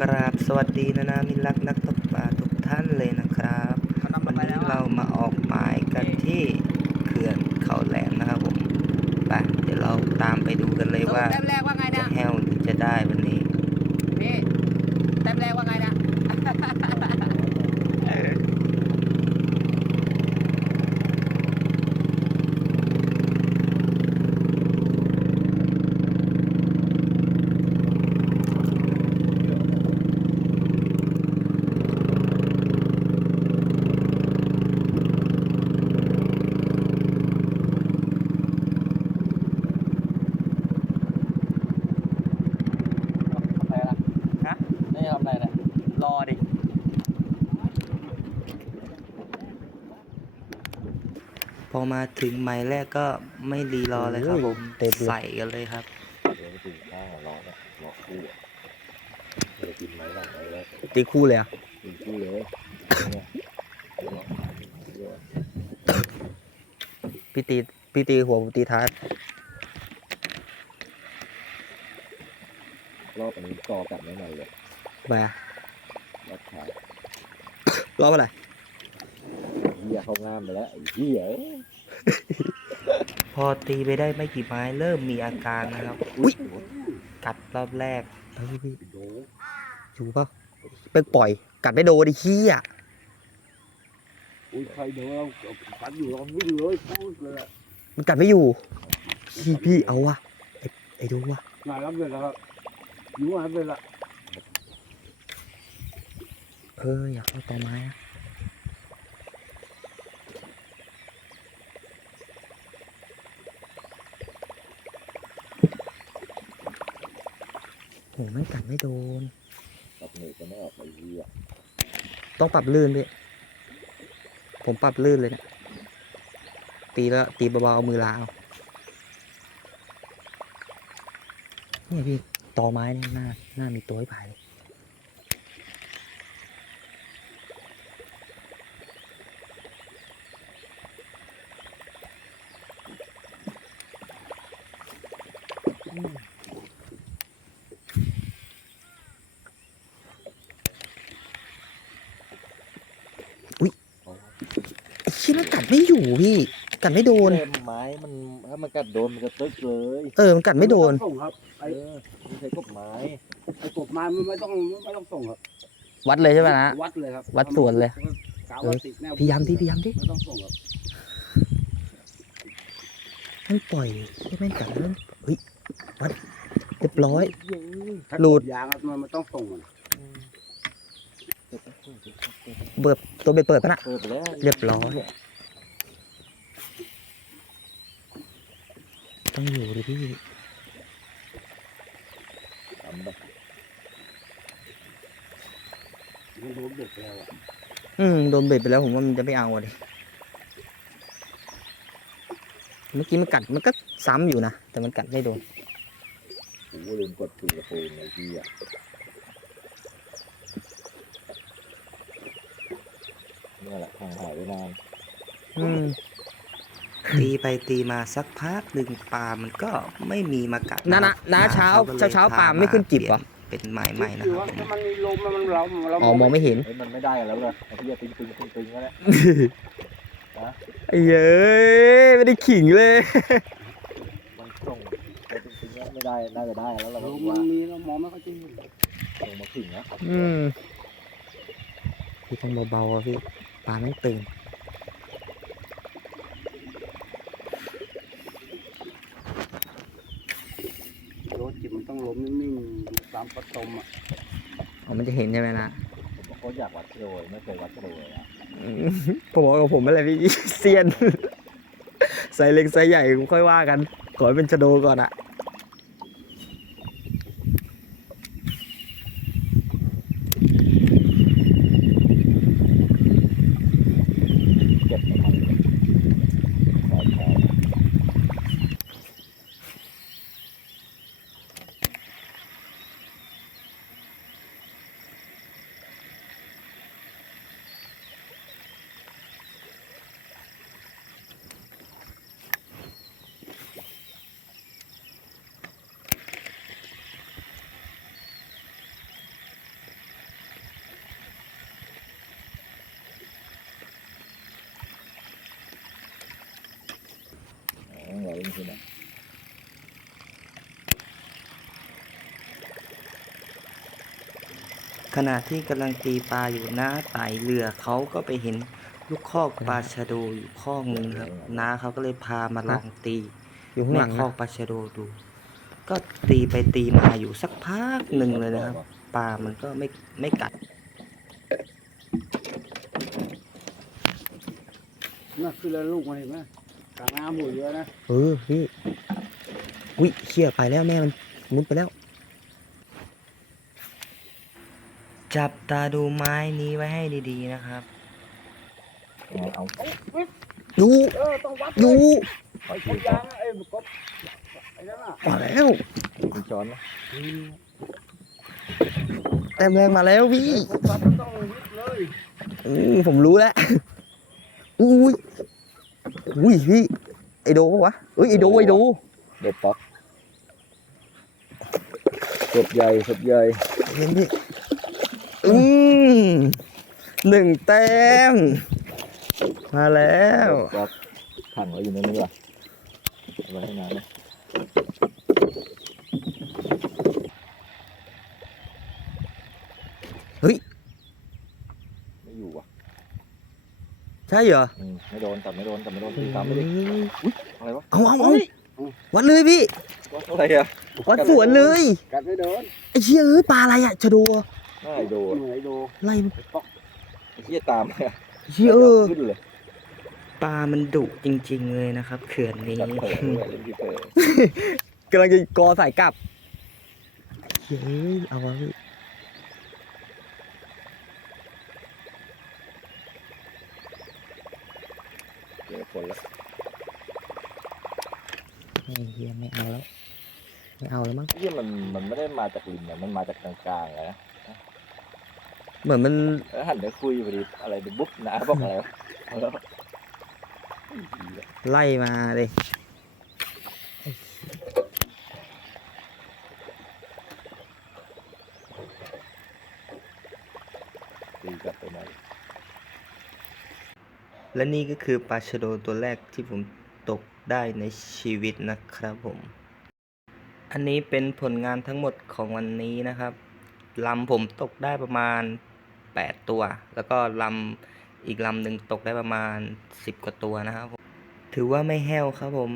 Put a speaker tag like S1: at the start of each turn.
S1: กราบสวัสดีนานามิตรรักนักตกปลาทุกท่านเลยนะครับ วันนี้เรามาออกหมายกันที่เขื่อนเขาแหลมนะครับผมไปเดี๋ยวเราตามไปดูกันเลยว่า
S2: แต้มแรกว่าไง
S1: จะ
S2: นะ
S1: แห้วหรือจะได้วันนี้
S2: พี่แต้มแรกว่าไงนะ
S3: ทำไรล่ะ
S1: ฮะ
S3: นี่ทำไรเนี่ย
S1: รอดิพอมาถึงหมายแรกก็ไม่รีรอเลยครับผม
S3: เต็มเลย
S1: ใส่กันเลยครับ
S3: เดี๋ยวไปกินข้าวรอเนี่ยรอคู่อะเดี๋ยวกินไหมล่ะไอ้แล้ว
S1: ตีคู่เลยอะ
S3: กินคู่เลยเนี่ยรอขายเยอะ
S1: พี่ตีพี่ตีหัวผมตีท้าย
S3: รอบอันนี้ต่อกันไม่ไหนเลย
S1: มาร
S3: อบขาย
S1: รอบอะไร
S3: เหี้ยเข้างามไปแล้วไอ้เหี้ยเอ้ย
S1: พอตีไปได้ไม่กี่ไม้เริ่มมีอาการนะครับอุ้ยกัดรอบแรก
S3: โอ้โห
S1: อยู่ปะไปปล่อย กัดไม่โดนดิขี้อะ
S3: อุ้ยใครเดี๋ยวเราปันอยู่เราวิ่งเลยพูดเลยอะ
S1: มันกัดไม่อยู่พี่พี่เอาวะไอ้ไอ้ดูวะ
S3: งานรับเลยแล้วครับอยู่งานเลยละ
S1: เอออยากเอาต่อไม้อะโหไม่กัดไม่โดน
S3: ตับหนูจะไม่ออกไอ้เหี้ย
S1: ต้องปรับลื่นพี่ผมปรับลื่นเลยเนะี่ยตีแล้วตีเบาๆเอามือลาเอาเนี่ยพี่ตอไม้เนี่ยหน้าหน้ามีตัวให้ผายเลย ไอ้ชิ้นมันกัดไม่อยู่พี่กัดไม่โดน
S3: เล่มไม้มันถ้ามันกัดโดนมันจะตึกเลย
S1: เออมันกัดไม่โดน
S4: ส่งครับ
S3: เออไม่ใช่กบไม้
S4: ไอ้กบมามันไม่ต้องไม่ต้องส่งครับ
S1: วัดเลยใช่ไหมนะ
S4: วัดเลยครับ
S1: วัดสวนเลย
S4: กาว่าติดแนว
S1: พยายามที่พยายามที่
S4: ไม่ต้องส่งครับ
S1: มันปล่อยที่ไม่กัดแล้วเฮ้ยวัดเรียบร้อย
S4: ถ้า
S1: หลุด
S4: กบยางครับมันมันต้องส่งมัน
S1: เบิดตัวเบ็ดเปิดปะนะ
S3: เปิดไปแล้ว
S1: เรียบร้อย ต้องอยู่ดิพี่
S3: ทำไป
S4: มันโดนเด็กแล้วอะ
S1: อืมโดนเบ็ดไปแล้วผมว่ามันจะไม่เอาอะดิเมื่อกี้มันกัดมันก็ซ้ำอยู่นะ แต่มันกัดไม่โดน
S3: กูลืมกดปิดกระโปรงไอ้ที่อะนี่แหละห่างหายไปนาน
S1: อืม ตีไปตีมาสักพักหนึ่งปลามันก็ไม่มีมากัด
S5: นะนะนะเช้า
S1: ขก็ลย
S5: เช้าๆ
S1: พ
S5: ปลาไม่ขึ้นจิบเหรอ
S1: เปลี่ยนเป็นไม้ใหม่นะ
S4: คือ
S1: ครับ
S4: ว่า
S1: ผม
S4: ถ้ามันมีลมมันเราเรา
S5: อ๋อมองไม่เห็น
S3: เฮ้ยมันไม่ได้กันแล้วเลยไอ้ที่ตึงตึงตึงตึงก็แล้ว
S5: ไอ้เย้ยไม่ได้ขิงเลย
S3: มันส่งไปตึงตึงแล้วไม่ได้น่าจะได้แล้วเรา
S4: ล
S3: ก็
S4: ม
S3: ว่า
S4: มันมีเรามองไม่ค่อยจะเห็น
S3: ส่งมาถึงนะ
S5: อืม
S1: พี่ต้องเบาๆอะพี่ปลาไม่งตึง
S4: รถจิบมันต้องล้มนิ่งๆตามประตมอะ
S1: อ๋อมันจะเห็นใช่ไหมนะ
S3: ผมก็อยากวัดกิโลไม่เคยวัดกิโลเลยอะ
S1: อืมผมบอกกับผมอะไรพี่เซียน ใส่เล็กใส่ใหญ่ค่อยว่ากัน ขอให้เป็นชะโดก่อนอะ
S3: เจ็บประมาณขอแทน จริงๆนะ
S1: ขณะที่กำลังตีปลาอยู่หน้าไตเรือเขาก็ไปเห็นลูกคอกปลาชะโดอยู่คอกหนึ่งครับน้าเขาก็เลยพามาลองตี
S5: อยู่ข้างหลัง
S1: ในค
S5: นะ
S1: อกปลาชะโดดู ก็ตีไปตีมาอยู่สักพักหนึ่งเลยนะครับปลามันก็ไม่ไม่กัด
S4: น่ะคือแล้วลูกมันเห็นไหม กลางน้ำหมดเยอะนะ
S5: เออพี่วิเขี่ยไปแล้วแม่มันมุดไปแล้ว
S1: จับตาดูไม้นี้ไว้ให้ดีๆนะครับ
S3: เอาเอา
S5: อยู่
S4: เออต้องวัด
S5: อยู่
S3: ไป
S4: ก
S3: กิน
S4: บยางอะไอ้กบไอ้นั่นน่ะ
S5: มาแล้ว
S3: กินช้อนนะ
S5: แต้มแรงมาแล้วพี่
S4: กบตัดมันต้องวิดเลย
S5: อืมผมรู้แล้วอุ้ย อุ้ยพี่ไอโดปะวะเอ้ยไอโดไอโด
S3: เด็ดป๊อกสดใหญ่สดใหญ่
S5: เห็นพี่อืมหนึ่งแต้มมาแล้ว
S3: ป๊อกขังไว้อยู่ในนี้ว่ะเอาไว้ให้นานนะ
S5: เฮ้ย
S3: ไม่อยู่ว่ะ
S5: ใช่เหรอ
S3: อืม ไม่โดนตัดไม่โดนตัดไม่โดนตีตามไม่ได้อะไรวะ
S5: เอาเอาเอาวัดเลยพี่
S3: ว่าอะไรอะ
S5: วัดสวนเลย
S4: กัดไม่โดน
S5: ไอ้เชี่ยเอ้ยปลาอะไรอะชะโดอะ
S3: น่าไอโด
S4: เหนื่อยโด
S5: ไล่
S3: ไอ้เหี้ยตามเนี่ย
S5: เชี่ยเออ
S3: ขึ้นเลย
S1: ปลามันดุจริง ๆ เลยนะครับ เขื่อนนี้
S3: จับเผลอเลยเล่นที่เผลอกำ
S5: ลังจะกอสายกลับเฮ้ยเอาวะพี่
S3: เจอ คนแล้ว
S5: ไอ้เฮียไม่เอาแล้ว ไม่เอาแล้วมั้ง
S3: เหี้ยมันมันไม่ได้มาจากริมนะมันมาจากกลางๆเลยนะ
S5: เหมือนมัน
S3: แล้วหันไปคุยพอดีอะไรเดี๋ยวบุ๊บนะบอกอะไรวะเอาแล้ว
S5: ไล่มาเลย
S3: ตีกลับไปไหน
S1: และนี่ก็คือปลาชะโดตัวแรกที่ผมตกได้ในชีวิตนะครับผม อันนี้เป็นผลงานทั้งหมดของวันนี้นะครับลำผมตกได้ประมาณ 8 ตัว แล้วก็ลำอีกลำหนึ่งตกได้ประมาณ 10 กว่าตัวนะครับผมถือว่าไม่แห้วครับผม